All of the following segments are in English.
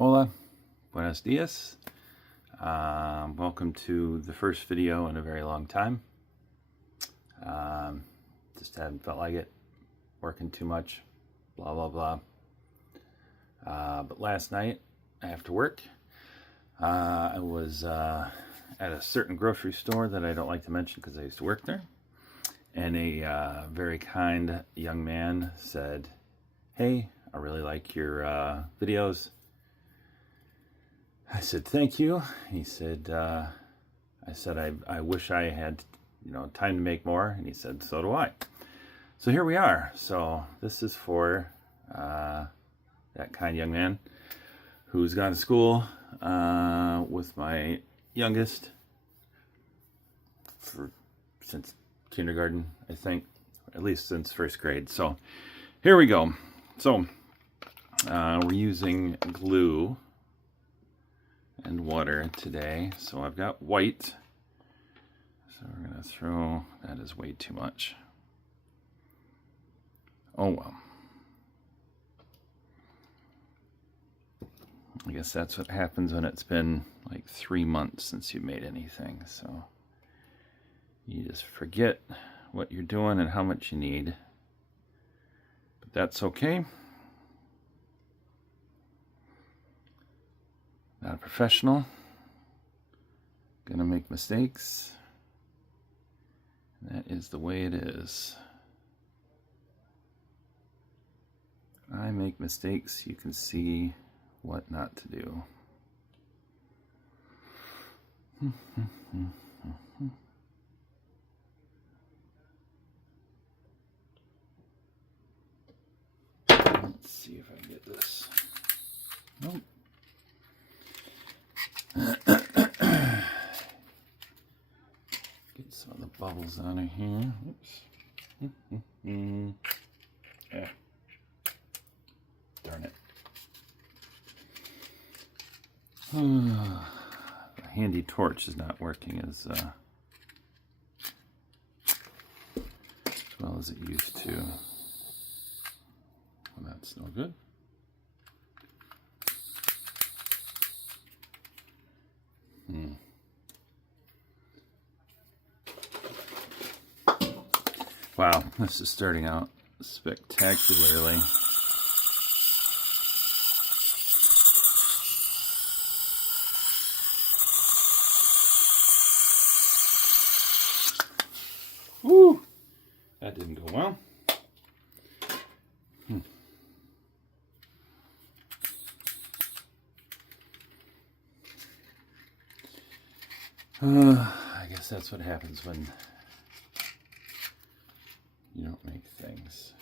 Hola, buenos dias. Welcome to the first video in a very long time. Just hadn't felt like it, working too much, blah, blah, blah. But last night, after work, I was at a certain grocery store that I don't like to mention because I used to work there. And a very kind young man said, "Hey, I really like your videos." I said, "Thank you." He said, I wish I had, time to make more. And he said, "So do I." So here we are. So this is for that kind young man who's gone to school with my youngest since kindergarten, I think, at least since first grade. So here we go. So we're using glue and water today. So I've got white. So we're going to throw, that is way too much. Oh well. I guess that's what happens when it's been like 3 months since you made anything. So you just forget what you're doing and how much you need. But that's okay. Not a professional. Gonna make mistakes. That is the way it is. I make mistakes. You can see what not to do. Let's see if I can get this. Nope. Get some of the bubbles out of here. Oops. Yeah. Darn it. The handy torch is not working as well as it used to. Well, that's no good. Wow, this is starting out spectacularly. Woo! That didn't go well. I guess that's what happens when you don't make things.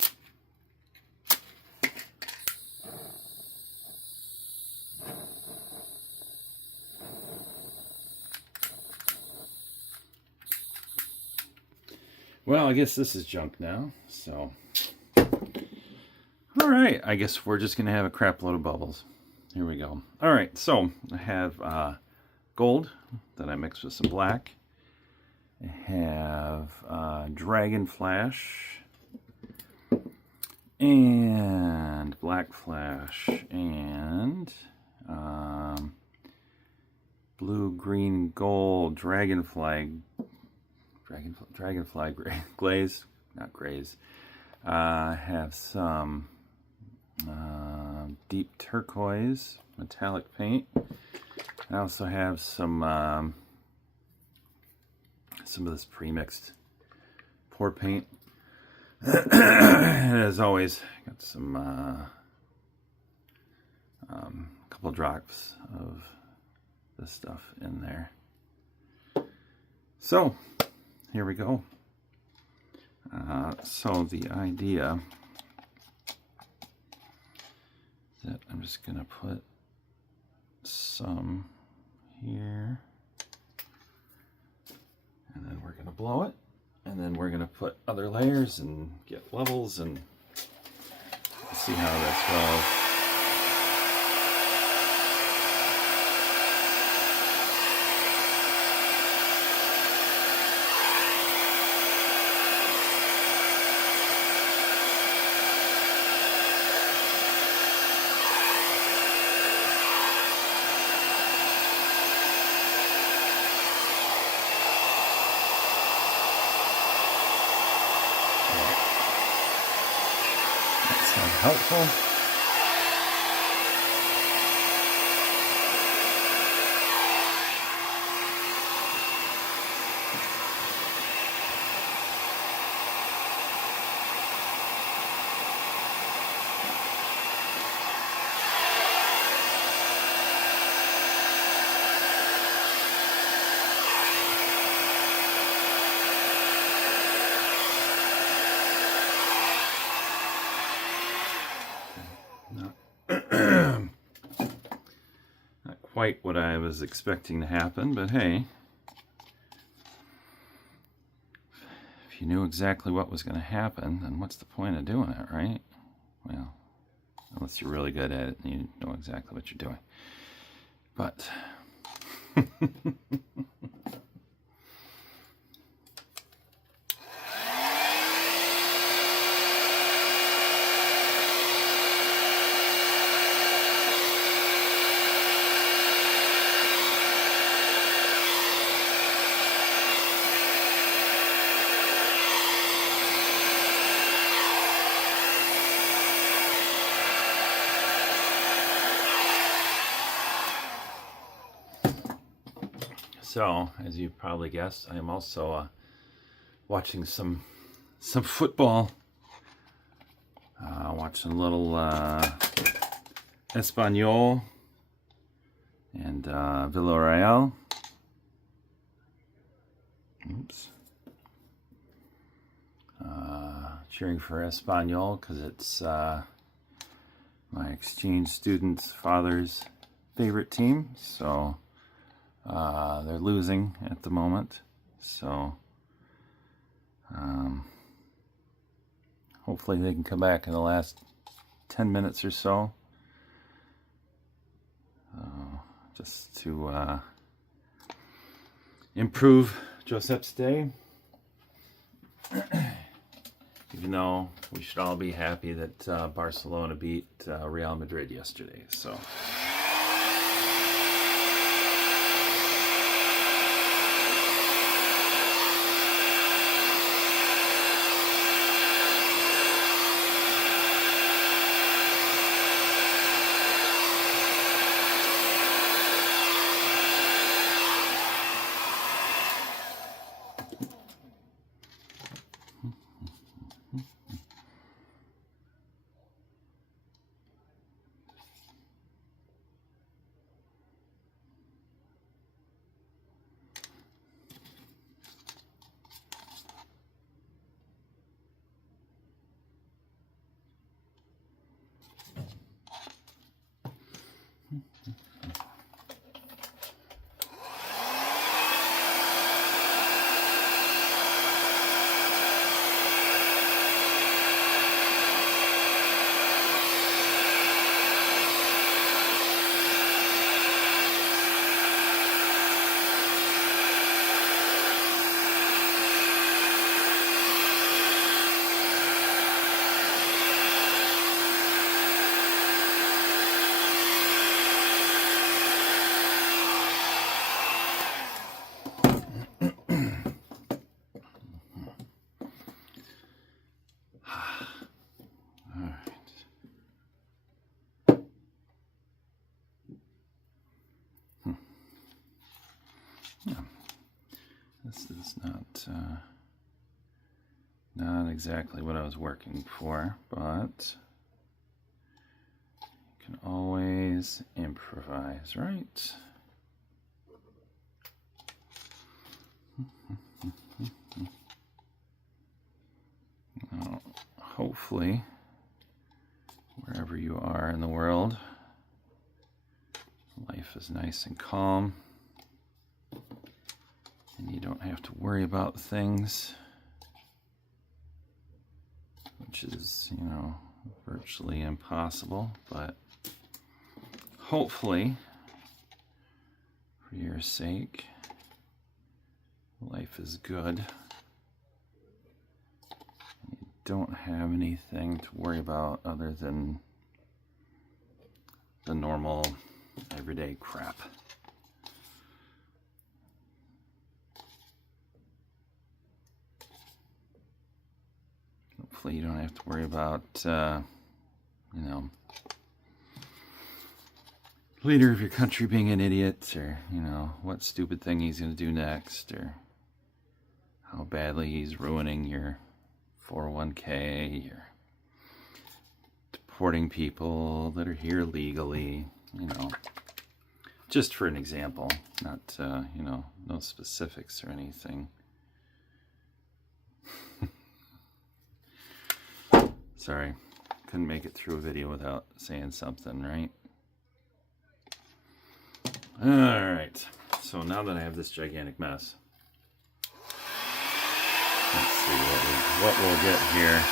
Well, I guess this is junk now, so. All right, I guess we're just gonna have a crap load of bubbles. Here we go. All right, so I have gold that I mixed with some black. I have Dragon Flash and Black Flash and blue, green, gold, Dragonfly glaze, not grays. I have some deep turquoise metallic paint. I also have some of this pre-mixed pour paint. And as always, got some couple drops of this stuff in there. So here we go. So the idea that I'm just gonna put some here, and then we're gonna blow it, and then we're gonna put other layers and get levels and see how that goes. Sound helpful? Not quite what I was expecting to happen, but hey, if you knew exactly what was going to happen, then what's the point of doing it, right? Well, unless you're really good at it and you know exactly what you're doing. But so, as you probably guessed, I am also watching some football. Watching a little Espanyol and Villarreal. Oops. Cheering for Espanyol because it's my exchange student's father's favorite team. So they're losing at the moment. So hopefully they can come back in the last 10 minutes or so. Just to improve Joseph's day. Even though we should all be happy that Barcelona beat Real Madrid yesterday. So. This is not exactly what I was working for, but you can always improvise, right? Now, hopefully, wherever you are in the world, life is nice and calm. And you don't have to worry about things, which is, virtually impossible, but hopefully, for your sake, life is good. You don't have anything to worry about other than the normal, everyday crap. Hopefully you don't have to worry about you know, leader of your country being an idiot, or, you know, what stupid thing he's going to do next, or how badly he's ruining your 401k, or deporting people that are here legally, you know, just for an example, not, you know, no specifics or anything. Sorry, couldn't make it through a video without saying something, right? Alright, so now that I have this gigantic mess, let's see what we'll get here.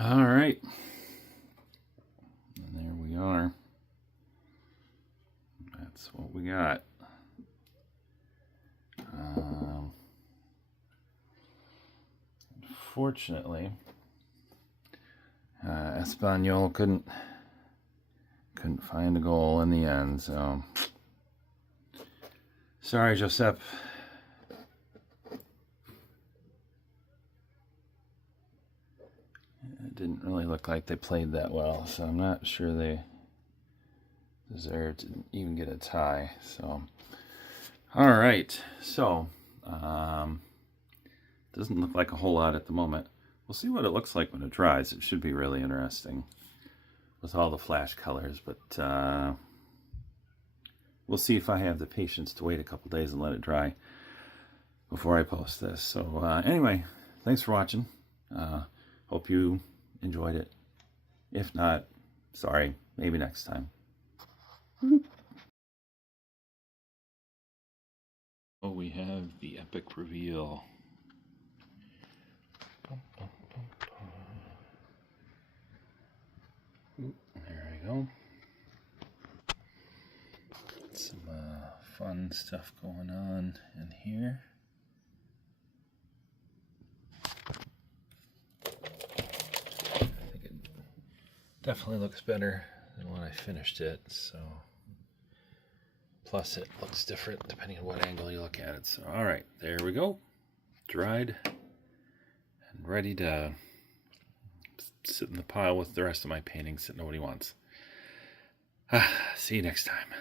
All right, and there we are. That's what we got. Unfortunately, Espanyol couldn't find a goal in the end, so sorry, Josep. It didn't really look like they played that well, so I'm not sure they deserved to even get a tie. So, all right, so doesn't look like a whole lot at the moment. We'll see what it looks like when it dries. It should be really interesting with all the flash colors, but we'll see if I have the patience to wait a couple days and let it dry. before I post this. So anyway, thanks for watching. Hope you enjoyed it. If not, sorry, maybe next time. Oh, we have the epic reveal. There we go. Some fun stuff going on in here. I think it definitely looks better than when I finished it, so plus it looks different depending on what angle you look at it. So alright, there we go. Dried and ready to sit in the pile with the rest of my paintings that nobody wants. See you next time.